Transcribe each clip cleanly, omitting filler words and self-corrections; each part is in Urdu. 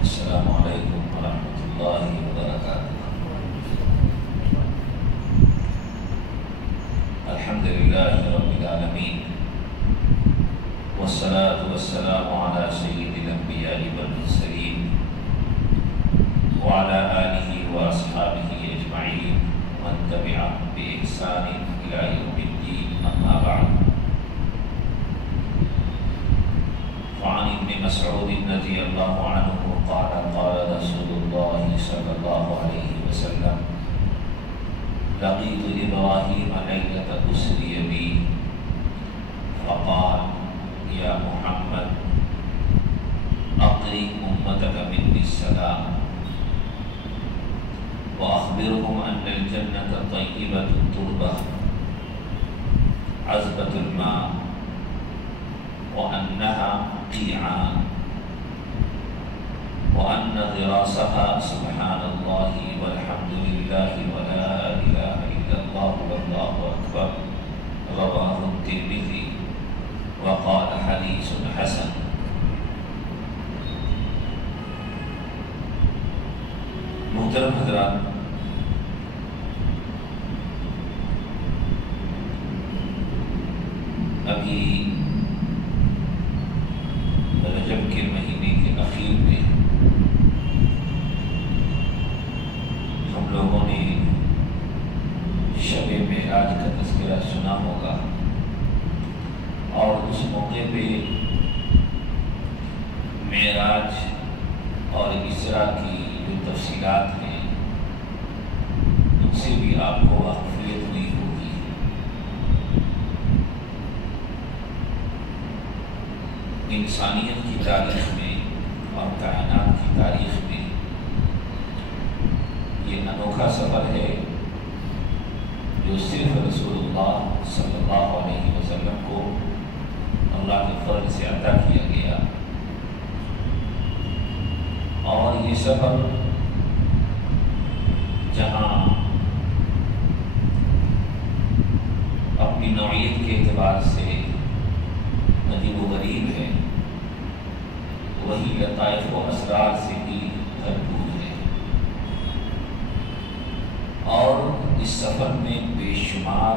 السلام علیکم ورحمۃ اللہ وبرکاتہ۔ الحمد للہ رب العالمین والصلاة والسلام علی سید الانبیاء والمرسلین وعلی آلہ واصحابہ اجمعین ومن تبعهم بإحسان الی یوم الدین، اما بعد۔ وعن ابن مسعود رضی اللہ عنہ قال قال رسول اللہ صلی اللہ علیہ وسلم لقيت إبراهيم ليلة أسري بي فقال يا محمد أقرئ أمتك مني السلام وأخبرهم أن الجنة طيبة التربة عذبة الماء وأنها قيعان وأن غراسها سبحان الله والحمد لله ولا إله إلا الله والله أكبر، رواه الترمذي وقال حديث حسن۔ محترم حضرات، ابھی رجب کے مہینے کے اخیر میں ہم لوگوں نے شب معراج کا تذکرہ سنا ہوگا، اور اس موقع پہ معراج اور اسراء کی جو تفصیلات ہیں ان سے بھی آپ کو واقفیت نہیں ہوگی۔ انسانیت کی تاریخ میں اور کائنات کی تاریخ میں یہ انوکھا سفر ہے جو صرف رسول اللہ صلی اللہ علیہ وسلم کو اللہ کے فضل سے عطا کیا گیا، اور یہ سفر جہاں اپنی نوعیت کے اعتبار سے عجیب و غریب ہے، وہی لطائف و اسرار سے بھی بھرپور ہے، اور اس سفر میں بے شمار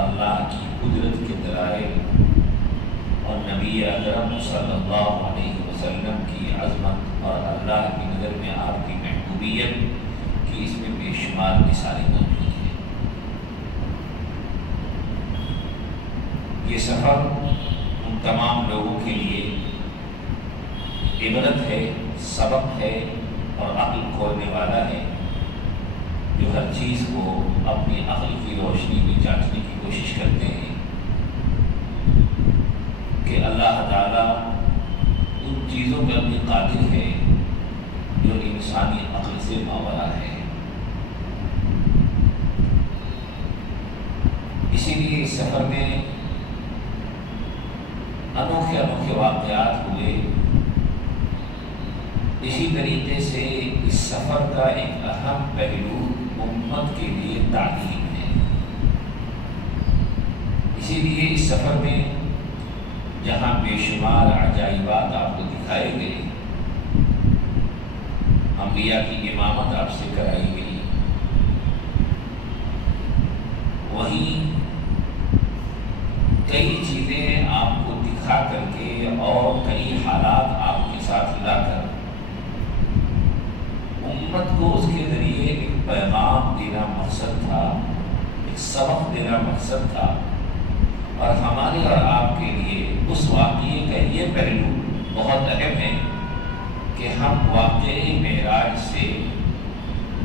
اللہ کی قدرت کے دلائل اور نبی اکرم صلی اللہ علیہ وسلم کی عظمت اور اللہ کی نظر میں آپ کی محبوبیت کی اس میں بے شمار مثالیں موجود ہیں۔ یہ سفر ان تمام لوگوں کے لیے عبرت ہے، سبق ہے اور عقل کھولنے والا ہے، جو ہر چیز کو اپنی عقل کی روشنی میں جانچنے کی کوشش کرتے ہیں کہ اللہ تعالیٰ ان چیزوں پر بھی قادر ہے جو انسانی عقل سے ماورا ہے۔ اسی لیے اس سفر میں انوکھے انوکھے واقعات ہوئے۔ اسی طریقے سے اس سفر کا ایک اہم پہلو امت کے لیے تعلیم ہے۔ اسی لیے اس سفر میں جہاں بے شمار عجائبات آپ کو دکھائے گئے، انبیاء کی امامت آپ سے کرائی گئی، وہیں کئی چیزیں آپ کو دکھا کر کے اور کئی حالات آپ کے ساتھ لا کر امت کو اس کے ذریعے ایک پیغام دینا مقصد تھا، ایک سبق دینا مقصد تھا، اور ہمارے اور آپ کے لیے اس واقعے کا یہ پہلو بہت اہم ہے کہ ہم واقعے معراج سے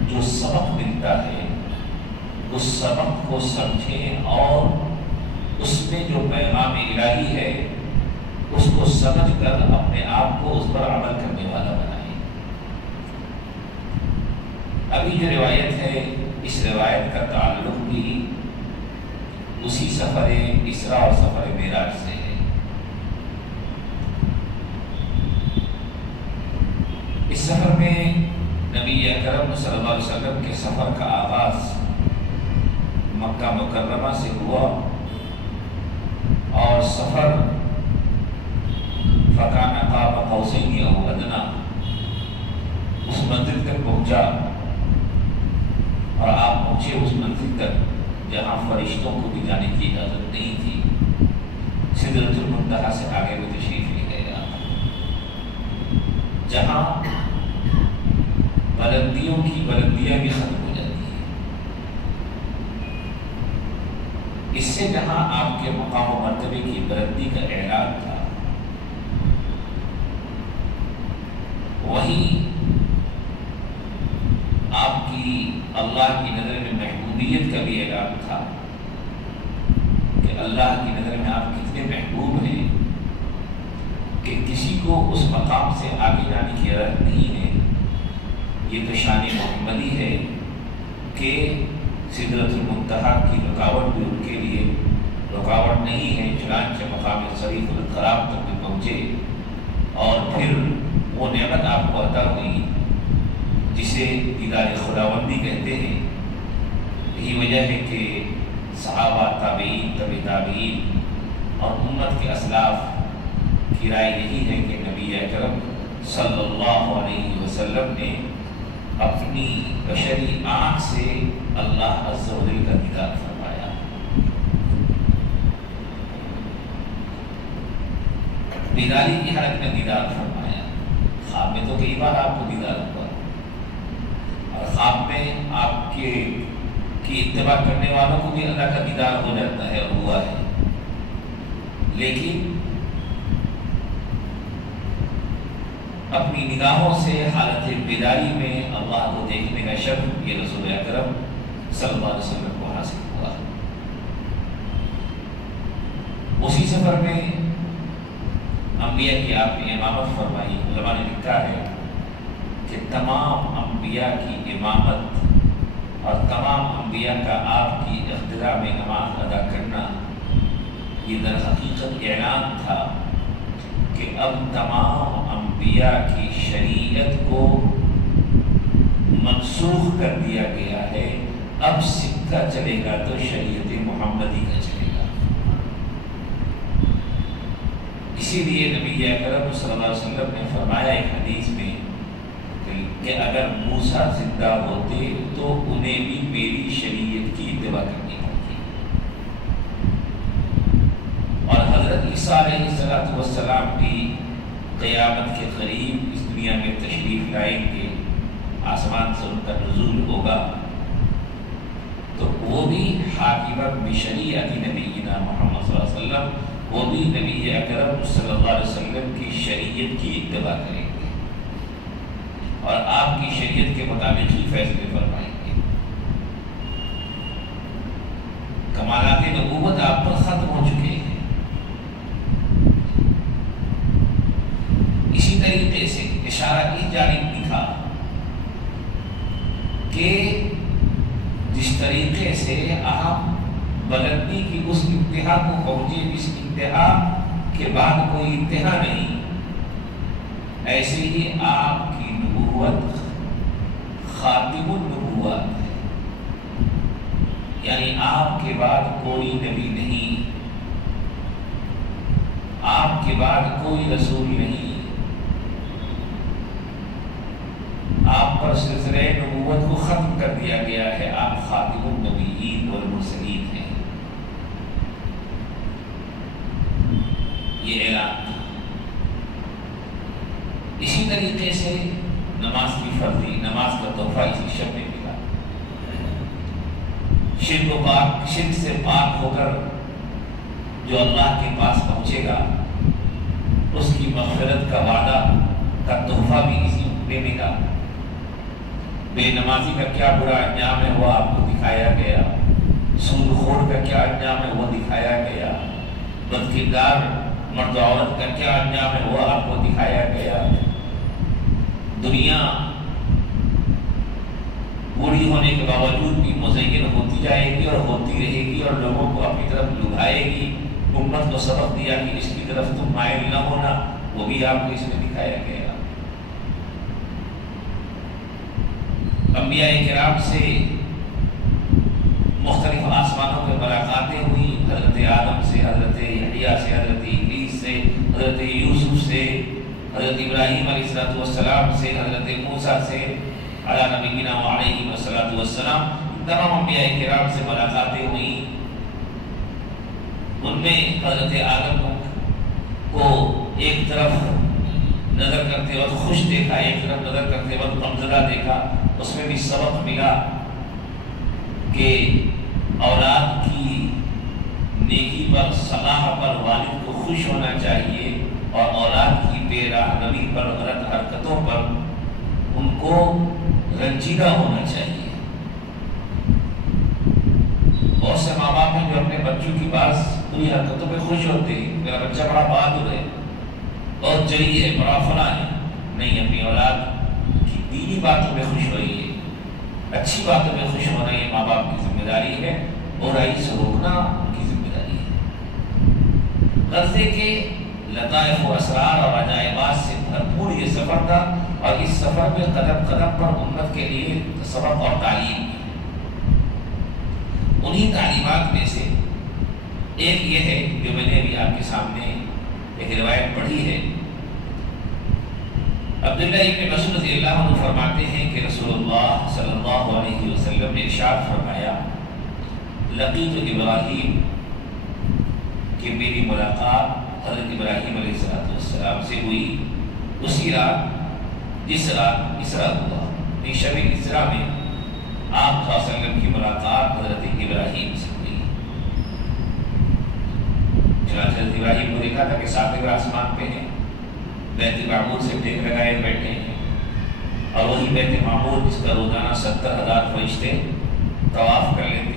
جو سبق ملتا ہے اس سبق کو سمجھیں، اور اس میں جو پیغام الہی ہے اس کو سمجھ کر اپنے آپ کو اس پر عمل کرنے والا بنائیں۔ ابھی جو روایت ہے، اس روایت کا تعلق بھی اسی سفر اسراء اور سفر معراج سے ہے۔ اس سفر میں نبی اکرم صلی اللہ علیہ وسلم کے سفر کا آغاز مکہ مکرمہ سے ہوا، اور سفر فکان قاب قوسین او ادنیٰ اس منزل تک پہنچا، اور آپ پہنچے اس منزل تک جہاں فرشتوں کو بھی جانے کی اجازت نہیں تھی، سدرۃ المنتہا سے آگے وہ تشریف لے گئے آپ، جہاں بلندیوں کی بلندیاں بھی ختم ہو جاتی ہیں۔ اس سے جہاں آپ کے مقام و مرتبے کی بلندی کا اعلان تھا، وہیں آپ کی اللہ کی نظر میں محبوبیت کا بھی اعلان تھا کہ اللہ کی نظر میں آپ کتنے محبوب ہیں کہ کسی کو اس مقام سے آگے جانے کی اجازت نہیں ہے۔ یہ تو شان محمدی ہے کہ سدرۃ المنتہا کی رکاوٹ بھی ان کے لیے رکاوٹ نہیں ہے، چنانچہ مقام شریف الکرام تک بھی پہنچے، اور پھر وہ نعمت آپ کو عطا ہوئی جسے دیدار خداوندی کہتے ہیں۔ یہی وجہ ہے کہ صحابہ، تابعین، تبع تابعین اور امت کے اسلاف کی رائے یہی ہے کہ نبی اکرم صلی اللہ علیہ وسلم نے اپنی بشری آنکھ سے اللہ عز و جل کا دیدار فرمایا۔ بیداری کی حالت میں دیدار فرمایا، خواب میں تو کئی بار آپ کو دیدار ہوا، اور خواب میں آپ کی اتباع کرنے والوں کو بھی اللہ کا دیدار ہو جاتا ہے اور ہوا ہے، لیکن اپنی نگاہوں سے حالت بیداری میں اللہ کو دیکھنے کا شرف یہ رسول اکرم صلی اللہ علیہ وسلم کو حاصل ہوا۔ اسی سفر میں انبیاء کی آپ نے امامت فرمائی۔ علماء نے لکھا ہے کہ تمام انبیاء کی امامت اور تمام انبیاء کا آپ کی اقتداء میں نماز ادا کرنا یہ در حقیقت اعلان تھا کہ اب تمام انبیاء کی شریعت کو منسوخ کر دیا گیا ہے، اب سکہ چلے گا تو شریعت محمدی کا چلے گا۔ اسی لیے نبی اکرم صلی اللہ علیہ وسلم نے فرمایا ایک حدیث میں کہ اگر موسیٰ زندہ ہوتے تو انہیں بھی میری شریعت کی اتباع کرنی ہوتی، اور حضرت عیسیٰ علیہ السلام بھی قیامت کے قریب اس دنیا میں تشریف لائیں گے، آسمان سے ان کا نزول ہوگا، تو وہ بھی حاکماً بشریعت نبینا محمد صلی اللہ علیہ وسلم، وہ بھی نبی اکرم صلی اللہ علیہ وسلم کی شریعت کی اتباع کریں گے اور آپ کی شریعت کے مطابق ہی فیصلے فرمائیں گے۔ کمالات نبوت آپ پر ختم ہو چکے ہیں۔ اسی طریقے سے اشارہ اس جانب بھی تھا کہ جس طریقے سے آپ بلندی کی اس انتہا کو پہنچے جس انتہا کے بعد کوئی انتہا نہیں، ایسے ہی آپ کی نبوت خاتم النبوت ہے، یعنی آپ کے بعد کوئی نبی نہیں، آپ کے بعد کوئی رسول نہیں، آپ پر سلسلہ نبوت کو ختم کر دیا گیا ہے، آپ خاتم النبیین والمرسلین ہیں۔ یہ اعلان تھا۔ اسی طریقے سے نماز کی فرضی، نماز کا تحفہ اسی شب میں ملا۔ شرک سے پاک ہو کر جو اللہ کے پاس پہنچے گا اس کی مغفرت کا وعدہ کا تحفہ بھی اسی میں ملا۔ بے نمازی کا کیا برا انجام ہے وہ آپ کو دکھایا گیا، سود خور کا کیا انجام ہے وہ دکھایا گیا، بدکردار مرد و عورت کا کیا انجام ہے وہ آپ کو دکھایا گیا۔ دنیا بوڑھی ہونے کے باوجود بھی مزین ہوتی جائے گی اور ہوتی رہے گی اور لوگوں کو اپنی طرف لبھائے گی۔ امت کو سبق دیا کہ اس کی طرف تم مائل نہ ہونا، وہ بھی آپ کو اس میں دکھایا گیا۔ انبیاء کرام سے مختلف آسمانوں میں ملاقاتیں ہوئی، حضرت آدم سے، حضرت یحییٰ سے، حضرت ادریس سے، حضرت یوسف سے، حضرت ابراہیم علیہ السلام سے، حضرت موسیٰ سے، علی نبینا وعلیہ السلام، تمام انبیاء کرام سے ملاقاتیں ہوئیں۔ ان میں حضرت آدم کو ایک طرف نظر کرتے وقت خوش دیکھا، ایک طرف نظر کرتے وقت غمزدہ دیکھا۔ اس میں بھی سبق ملا کہ اولاد کی نیکی پر، صلاح پر والد کو خوش ہونا چاہیے، اور اولاد کی بے راہنمی پر، غلط حرکتوں پر ان کو رنجیدہ ہونا چاہیے۔ بہت سے ماں باپ ہیں جو اپنے بچوں کی بعض بری حرکتوں پہ خوش ہوتے ہیں، میرا بچہ بڑا بہادر ہے، بہت جری ہے، بڑا فلاں ہے۔ نہیں، اپنی اولاد کی دینی باتوں پہ خوش ہوئیے، اچھی باتوں پہ خوش ہونا یہ ماں باپ کی ذمہ داری ہے، برائی سے روکنا ان کی ذمہ داری ہے۔ غرض ہے کہ لطائف و اسرار اور عجائبات سے بھرپور یہ سفر تھا، اور اس سفر میں قدم قدم پر امت کے لیے سبق اور تعلیم۔ انہی تعلیمات میں سے ایک یہ ہے جو میں نے ابھی آپ کے سامنے ایک روایت پڑھی ہے۔ عبداللہ ابن مسعود رضی اللہ عنہ فرماتے ہیں کہ رسول اللہ صلی اللہ علیہ وسلم نے ارشاد فرمایا، لقیت ابراہیم، کہ میری ملاقات حضرت ابراہیم علیہ السلام سے ہوئی اسی رات جس رات اسراء ہوا، شب اسراء میں آپ صلی اللہ علیہ وسلم کی ملاقات حضرت ابراہیم سے ہوئی۔ چنانچہ حضرت ابراہیم کو دیکھا تھا کہ ساتویں آسمان پہ ہیں، بیت معمور سے ٹیک لگائے بیٹھے ہیں، اور وہی بیت معمور جس کا روزانہ 70,000 فرشتے طواف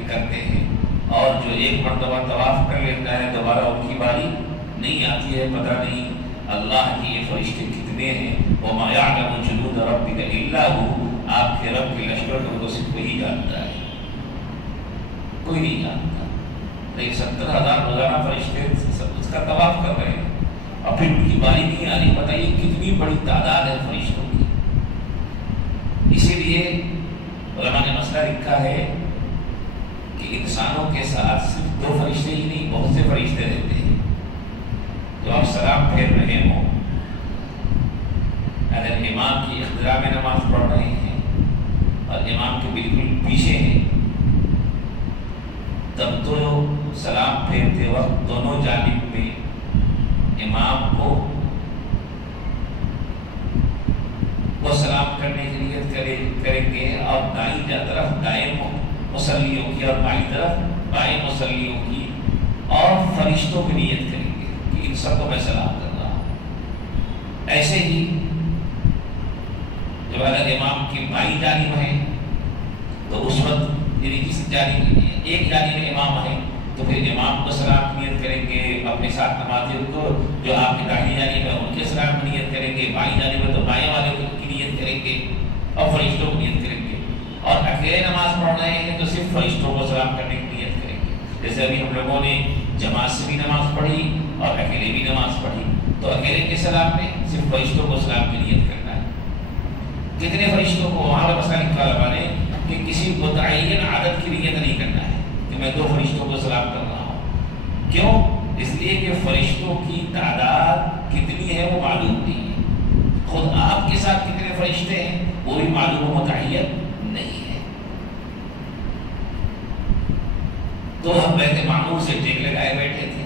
کرتے ہیں، اور جو ایک مرتبہ طواف کر لیتا ہے دوبارہ ان کی باری نہیں آتی ہے، پتہ نہیں اللہ کی یہ فرشتے کتنے ہیں۔ وَمَا يَعْلَمُ جُنُودَ رَبِّكَ إِلَّا هُوَ، آپ کے رب کے لشکر کو صرف وہی جانتا ہے، کوئی نہیں جانتا۔ لیکن 70,000 روزانہ فرشتے اس کا طواف کر رہے ہیں، اور پھر ان کی باری نہیں آ رہی، بتائیے کتنی بڑی تعداد ہے فرشتوں کی۔ اسی لیے علماء نے مسئلہ لکھا ہے کہ انسانوں کے ساتھ صرف 2 فرشتے ہی نہیں، بہت سے فرشتے رہتے ہیں۔ تو آپ سلام پھیر رہے ہوں، اگر امام کی اقتداء میں نماز پڑھ رہے ہیں اور امام کے بالکل پیچھے ہیں، تب تو سلام پھیرتے وقت دونوں جانب میں امام کو وہ سلام کرنے کی نیت کریں گے، اور دائیں طرف دائیں مصلیوں کی اور بائیں طرف بائیں مصلیوں کی، اور فرشتوں کی نیت کریں گے کہ ان سب کو میں سلام کر رہا ہوں۔ ایسے ہی جب اگر امام کی بائیں جانب ہے تو اس وقت یعنی کس جانب ایک جانب امام ہے تو پھر امام کو سلام کی نیت کریں گے، اپنے ساتھ نمازیوں کو جو آپ کی داہنی جانب ہے ان کے سلام کی نیت کریں گے، بائیں جانب ہے تو بائیں والے کی نیت کریں گے، اور فرشتوں کی نیت کریں گے۔ اور اکیلے نماز پڑھ رہے ہیں تو صرف فرشتوں کو سلام کرنے کی نیت کریں گے۔ جیسے ابھی ہم لوگوں نے جماعت سے بھی نماز پڑھی اور اکیلے بھی نماز پڑھی، تو اکیلے کے سلام میں صرف فرشتوں کو سلام کی نیت کرنا ہے۔ کتنے فرشتوں کو وہاں پر مسئلہ لکھا لگا نے کہ کسی متعین عدد کی نیت نہیں کرنا ہے کہ میں 2 فرشتوں کو سلام کر رہا ہوں۔ کیوں؟ اس لیے کہ فرشتوں کی تعداد کتنی ہے وہ معلوم نہیں ہے، خود آپ کے ساتھ کتنے فرشتے ہیں وہ بھی معلوم و متعین نہیں ہے۔ تو ہم بیت معمور سے ٹیک لگائے بیٹھے تھے،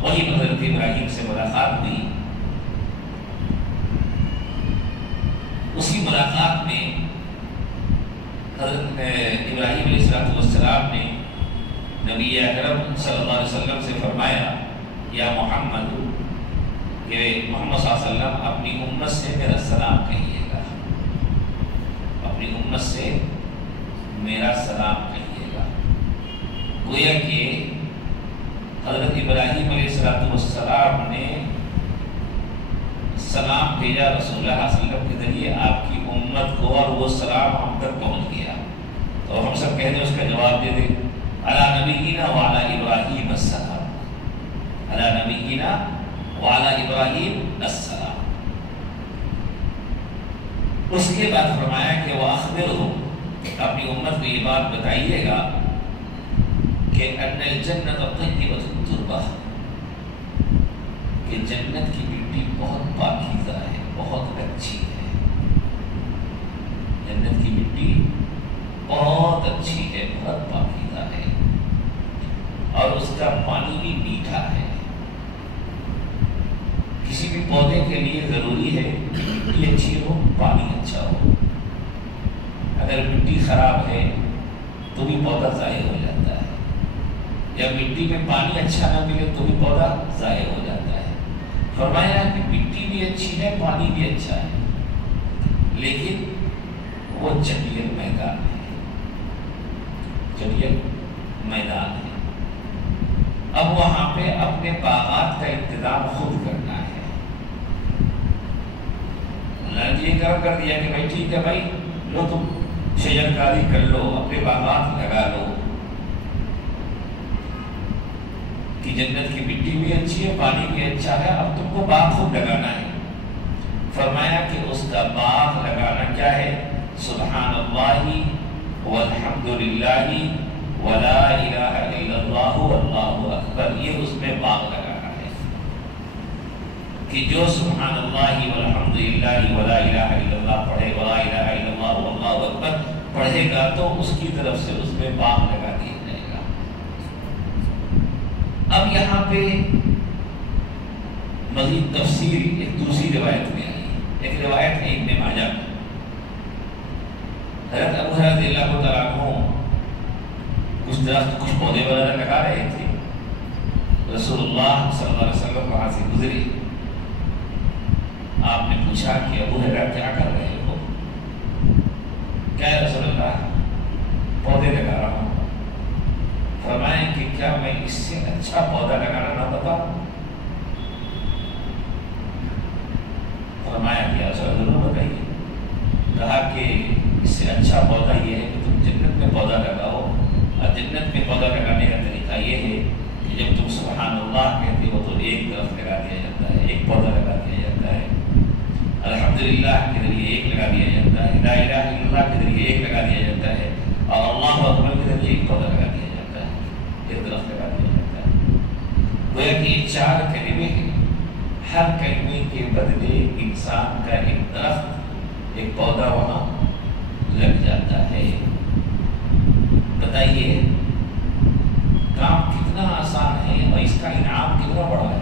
وہی حضرت ابراہیم سے ملاقات ہوئی۔ اسی ملاقات میں حضرت ابراہیم علیہ السلام نے نبی اکرم صلی اللہ علیہ وسلم سے فرمایا، یا محمد، کہ محمد صلی اللہ علیہ وسلم اپنی امت سے میرا سلام کہیے گا، اپنی امت سے میرا سلام کہیے گا۔ گویا کہ حضرت ابراہیم علیہ السلام نے سلام بھیجا رسول اللہ صلی اللہ علیہ وسلم کے ذریعے آپ کی امت کو، اور وہ سلام ہم تک پہنچ گیا۔ تو ہم سب کہتے ہیں اس کا جواب دے دیں، علی نبینا وعلی ابراہیم السلام، علی نبینا وعلی ابراہیم السلام۔ اس کے بعد فرمایا کہ وَأَخْبِرْهُمْ، اپنی امت کو یہ بات بتائیے گا کہ ان الجنت طیبۃ التربہ، کہ جنت کی مٹی بہت پاکی کسی بھی پودے کے لیے ضروری ہے کہ مٹی اچھی ہو، پانی اچھا ہو۔ اگر مٹی خراب ہے تو بھی پودا ضائع ہو جاتا ہے، یا مٹی میں پانی اچھا نہ ملے تو بھی پودا ضائع ہو جاتا ہے۔ فرمایا کہ مٹی بھی اچھی ہے، پانی بھی اچھا ہے، لیکن وہ چٹیل میدان ہے، چٹیل میدان ہے۔ اب وہاں پہ اپنے باغات کا انتظام خود کرنا ہے۔ اللہ نے یہ کر دیا کہ بھائی ٹھیک ہے بھائی، لو تم شجر کاری کر لو، اپنے باغات لگا لو، کہ جنت کی مٹی بھی اچھی ہے، پانی بھی اچھا ہے، اب تم کو باغ خود لگانا ہے۔ فرمایا کہ اس کا باغ لگانا کیا ہے؟ سبحان اللہ والحمد للہ ولا الہ الا اللہ واللہ اکبر، یہ اس میں باغ لگانا ہے کہ جو سبحان اللہ والحمد للہ ولا الہ الا اللہ پڑھے، ولا الہ الا اللہ واللہ اکبر پڑھے گا تو اس کی طرف سے اس میں باغ لگا دیا جائے گا۔ اب یہاں پہ مزید تفصیل ایک دوسری روایت میں آئی، ایک روایت ہے ابن ماجہ میں، حضرت ابو ہریرہ رضی اللہ تعالیٰ عنہ کچھ درخت، کچھ پودے وغیرہ لگا رہے تھے، رسول اللہ صلی اللہ علیہ وسلم وہاں سے گزرے، آپ نے پوچھا کہ ابو ہریرہ کیا کر رہے ہو؟ کیا رسول اللہ؟ پودے لگا رہا ہوں۔ فرمائیں کہ کیا میں اس سے اچھا پودا لگانا نہ بتاؤں؟ فرمایا کہ رسول اللہ ضرور بتائیے۔ کہا کہ اس سے اچھا پودا یہ ہے کہ تم جنت میں پودا لگاؤ، اور جنت میں پودا لگانے کا طریقہ یہ ہے کہ جب تم سبحان اللہ کہتے ہو تو ایک درخت لگا دیا جاتا ہے، ایک پودا لگا دیا جاتا ہے، الحمدللہ کے ذریعے ایک لگا دیا جاتا ہے، لا الہ الا اللہ کے ذریعے ایک لگا دیا جاتا ہے، اور اللہ اکبر کے ذریعے ایک پودا لگا دیا جاتا ہے، ایک درخت لگا دیا جاتا ہے۔ گویا کہ یہ چار کلمے ہیں، ہر کلمے کے بدلے انسان کا ایک درخت، ایک پودا وہاں لگ جاتا ہے۔ بتائیے کام کتنا آسان ہے اور اس کا انعام کتنا بڑا ہے۔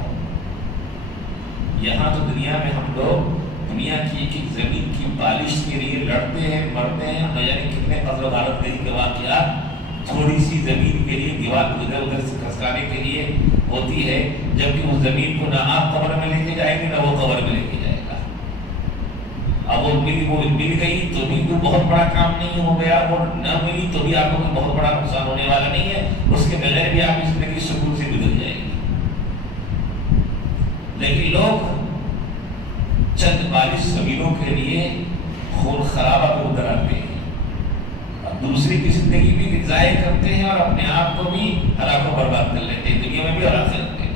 یہاں تو دنیا میں ہم لوگ دنیا کی ایک ایک زمین کی بالش کے لیے لڑتے ہیں، مرتے ہیں، نہ جانے کتنے قتل و غارت گری کے واقعات تھوڑی سی زمین کے لیے، دیوار کو ادھر ادھر سے کھسکانے کے لیے ہوتی ہے، جبکہ اس زمین کو نہ آپ قبر میں لے کے جائیں گے نہ وہ قبر میں لے کے جائے گا۔ اب وہ مل گئی تو بھی کوئی بہت بڑا کام نہیں ہو گیا، وہ نہ ملی تو بھی آپ کو کوئی بہت بڑا نقصان ہونے والا نہیں ہے، اس کے بغیر بھی آپ کی زندگی سکون سے گزر جائے گی۔ لیکن لوگ چند بالش زمینوں کے لیے خون خرابہ کو ادھر آتے ہیں، اور دوسری کی زندگی بھی ضائع کرتے ہیں اور اپنے آپ کو بھی ہلاک و برباد کر لیتے ہیں، دنیا میں بھی اور آخرت میں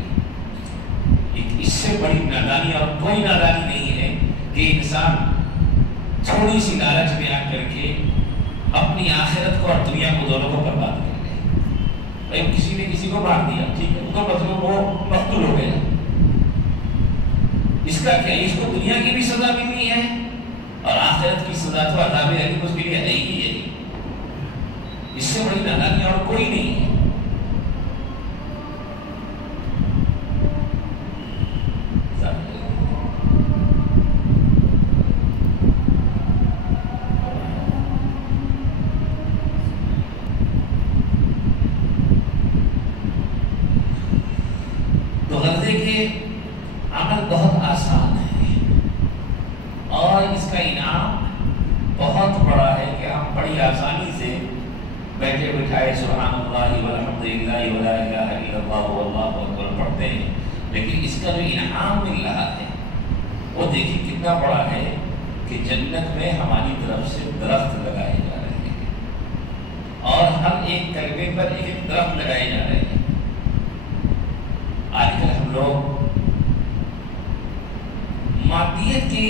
بھی۔ اس سے بڑی نادانی اور کوئی نادانی نہیں ہے کہ انسان تھوڑی سی لالچ میں آ کر کے اپنی آخرت کو اور دنیا کو دونوں کو برباد کر لے۔ بھائی کسی نے کسی کو مار دیا، ٹھیک ہے، تو مطلب وہ مقتول ہو گیا، اس کا کیا؟ اس کو دنیا کی بھی سزا ملنی ہے اور آخرت کی سزا تو عذاب الیم اس کے لیے ہے ہی ہے۔ اس سے بڑی نادانی اور کوئی نہیں ہے۔ تو غرضے کے عمل بہت آسان ہے اور اس کا انعام بہت بڑا ہے کہ ہم بڑی آسانی سے بیٹھے بٹھائے سبحان اللہ والحمد للہ ولا الہ الا اللہ واللہ اکبر پڑھتے ہیں، لیکن اس کا جو انعام مل رہا ہے وہ دیکھیں کتنا بڑا ہے کہ جنت میں ہماری طرف سے درخت لگائے جا رہے ہیں اور ہر ایک کلمے پر ایک ایک درخت لگائے جا رہے ہیں۔ آج کل ہم لوگ مادیت کی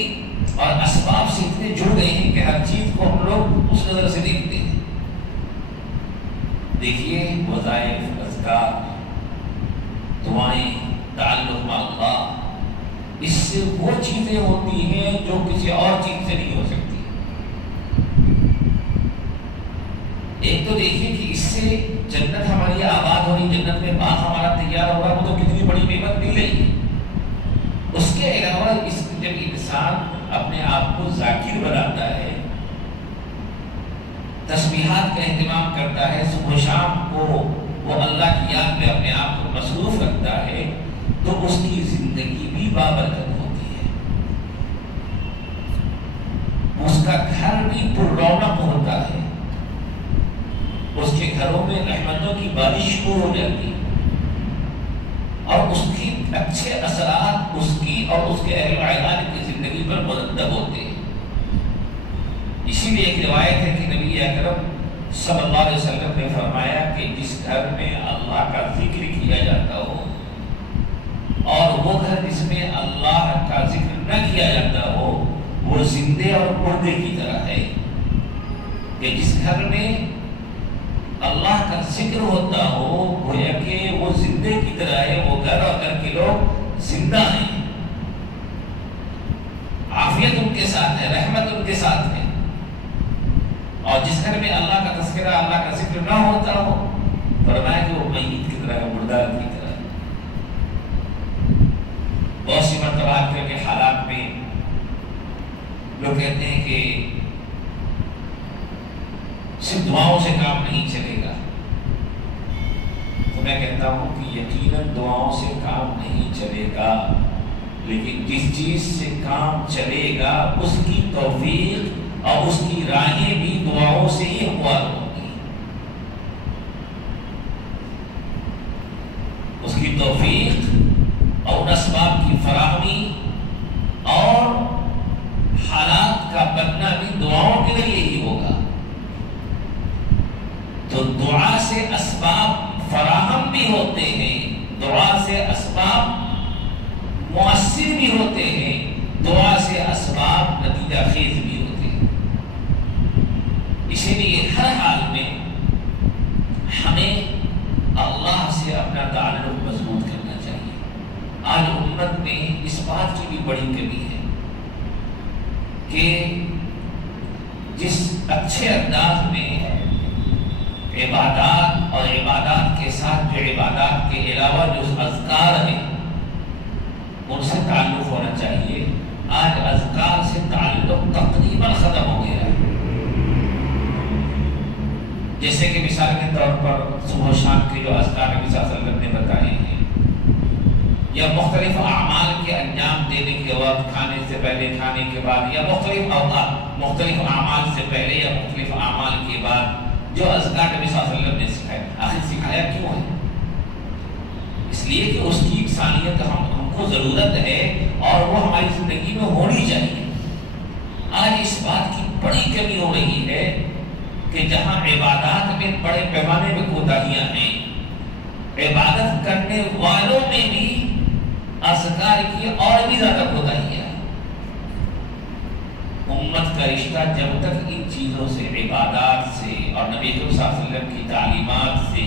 اور اسباب سے اتنے جڑ گئے ہیں کہ ہر چیز کو ہم لوگ اس نظر سے دیکھتے ہیں۔ دیکھیے وظائف، اذکار، دعائیں، تعلق مع اللہ، اس سے وہ چیزیں ہوتی ہیں جو کسی اور چیز سے نہیں ہو سکتی۔ ایک تو دیکھیے کہ اس سے جنت ہماری آباد ہو رہی، جنت میں باغ ہمارا تیار ہو رہا، وہ تو کتنی بڑی نعمت مل رہی ہے۔ اس کے جب انسان اپنے آپ کو ذاکر بناتا ہے، تسبیحات کا اہتمام کرتا ہے، صبح و شام کو وہ اللہ کی یاد میں اپنے آپ کو مصروف رکھتا ہے، تو اس کی زندگی بھی بابرکت ہوتی ہے، اس کا گھر بھی پر رونق ہوتا ہے، اس کے گھروں میں رحمتوں کی بارش شروع ہو جاتی ہے، اور اس کی اچھے اثرات اس کی اور اس کے اہل و عیال کی زندگی پر مرتب ہوتے ہیں۔ اسی لیے ایک روایت ہے کہ نبی اکرم صلی اللہ علیہ وسلم نے فرمایا کہ جس گھر میں اللہ کا ذکر کیا جاتا ہو، اور وہ گھر جس میں اللہ کا ذکر نہ کیا جاتا ہو، وہ زندے اور مردے کی طرح ہے۔ کہ جس گھر میں اللہ کا ذکر ہوتا ہو، گویا کہ وہ زندے کی طرح ہے، وہ گھر اور گھر کے لوگ زندہ ہیں، عافیت ان کے ساتھ ہے، رحمت ان کے ساتھ ہے۔ اور جس گھر میں اللہ کا تذکرہ، اللہ کا ذکر نہ ہوتا ہو، فرمایا کہ وہ میت کی طرح ہے، مردار کی طرح ہے۔ بہت سی مرتبہ آج کل کے حالات میں لوگ کہتے ہیں کہ صرف دعاؤں سے کام نہیں چلے گا، تو میں کہتا ہوں کہ یقیناً دعاؤں سے کام نہیں چلے گا، لیکن جس چیز سے کام چلے گا اس کی توفیق اور اس کی راہیں بھی دعاؤں سے ہی ہموار ہوگی۔ اس کی توفیق اور ان اسباب کی فراہمی اور حالات کا بننا بھی دعاؤں کے ذریعے ہی ہوگا۔ تو دعا سے اسباب فراہم بھی ہوتے ہیں، دعا سے اسباب مؤثر بھی ہوتے ہیں، دعا سے اسباب نتیجہ خیز بھی ہوتے ہیں۔ اسی لیے ہر حال میں ہمیں اللہ سے اپنا تعلق مضبوط کرنا چاہیے۔ آج امت میں اس بات کی بھی بڑی کمی ہے کہ جس اچھے انداز میں عبادات اور عبادات کے ساتھ جو عبادات کے علاوہ جو اذکار ہیں ان سے تعلق ہونا چاہیے، آج اذکار سے تعلق تقریباً ختم ہو گیا ہے۔ جیسے کہ مثال کے طور پر صبح و شام کے جو اذکار نبی صلی اللہ علیہ وسلم نے بتائے ہیں، یا مختلف اعمال کے انجام دینے کے وقت، کھانے سے پہلے، کھانے کے بعد، یا مختلف اوقات، مختلف اعمال سے پہلے یا مختلف اعمال کے بعد جو اذکار نبی صلی اللہ علیہ وسلم نے سکھایا، آخر سکھایا کیوں ہے؟ اس لیے کہ اس کی انسانیت ہم کو ضرورت ہے اور وہ ہماری زندگی میں ہونی چاہیے۔ آج اس بات کی بڑی کمی ہو رہی ہے کہ جہاں عبادات میں بڑے پیمانے میں کوتاہیاں ہیں، عبادت کرنے والوں میں بھی اذکار کی اور بھی زیادہ کوتاہیاں ہیں۔ امت کا رشتہ جب تک ان چیزوں سے، عبادات سے اور نبی اکرم صلی اللہ علیہ وسلم کی تعلیمات سے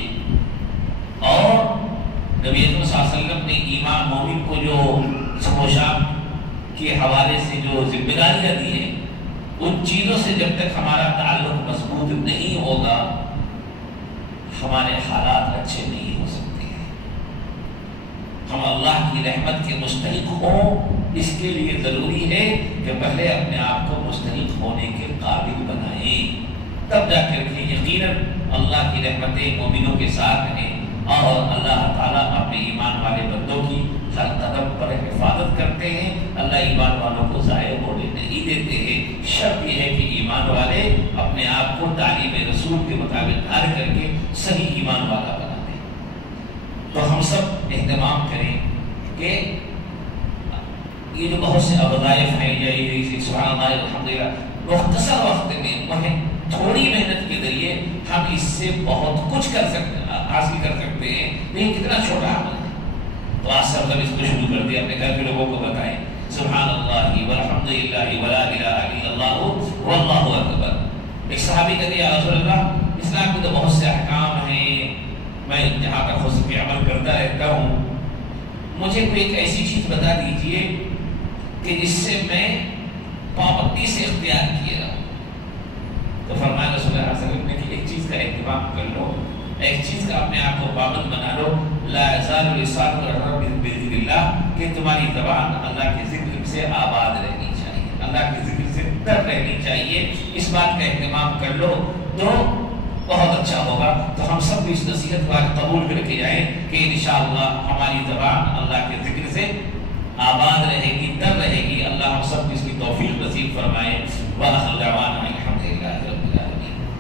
اور نبی اکرم صلی اللہ علیہ وسلم نے ایمان مومن کو جو صبح و شام کے حوالے سے جو ذمہ داریاں دی ہیں، ان چیزوں سے جب تک ہمارا تعلق مضبوط نہیں ہوگا، ہمارے حالات اچھے نہیں ہو سکتے ہیں۔ ہم اللہ کی رحمت کے مستحق ہوں، اس کے لیے ضروری ہے کہ پہلے اپنے آپ کو مستحق ہونے کے قابل بنائیں، تب جا کر کے یقیناً اللہ کی رحمتیں مومنوں کے ساتھ ہیں، اور اللہ تعالیٰ اپنے ایمان والے بندوں کی ہر قدم پر حفاظت کرتے ہیں۔ اللہ ایمان والوں کو ضائع ہونے نہیں دیتے ہیں۔ شرط یہ ہے کہ ایمان والے اپنے آپ کو تعلیم رسول کے مطابق دھار کر کے صحیح ایمان والا بنا دیں۔ تو ہم سب اہتمام کریں کہ یہ جو بہت سے وظائف ہیں، یا یہ سبحان اللہ الحمدللہ، مختصر وقت میں انہیں تھوڑی محنت کے ذریعے ہم اس سے بہت کچھ کر سکتے ہیں، حاصل کر سکتے ہیں، لیکن کتنا چھوٹا عمل ہے۔ تو آج سے مطلب اس کو شروع کر دیا، اپنے گھر کے لوگوں کو بتائیں سبحان اللہ والحمدللہ ولا الہ الا اللہ واللہ اکبر۔ ایک صحابی کہتے ہیں یا رسول اللہ، اسلام کے تو بہت سے احکام ہیں، میں جہاں تک خود پہ عمل کرتا رہتا ہوں، مجھے کوئی ایک ایسی چیز بتا دیجئے کہ جس سے میں پابندی سے اختیار کیے رہا۔ تو فرمایا رسول اللہ صلی اللہ علیہ وسلم نے کہ ایک چیز کا اہتمام کر لو، ایک چیز کا اپنے آپ کو پابند بنا لو، لا یزال لسانک رطبا بذکر اللہ، کہ تمہاری زبان اللہ کے ذکر سے آباد رہنی چاہیے، اللہ کے ذکر سے تر رہنی چاہیے. اس بات کا اہتمام کر لو تو بہت اچھا ہوگا. تو ہم سب بھی اس نصیحت کو آج قبول کر کے جائیں کہ انشاءاللہ ہماری زبان اللہ کے ذکر سے آباد رہے گی، تر رہے گی. اللہ ہم سب کو اس کی توفیق نصیب فرمائے. وآخر دعوانا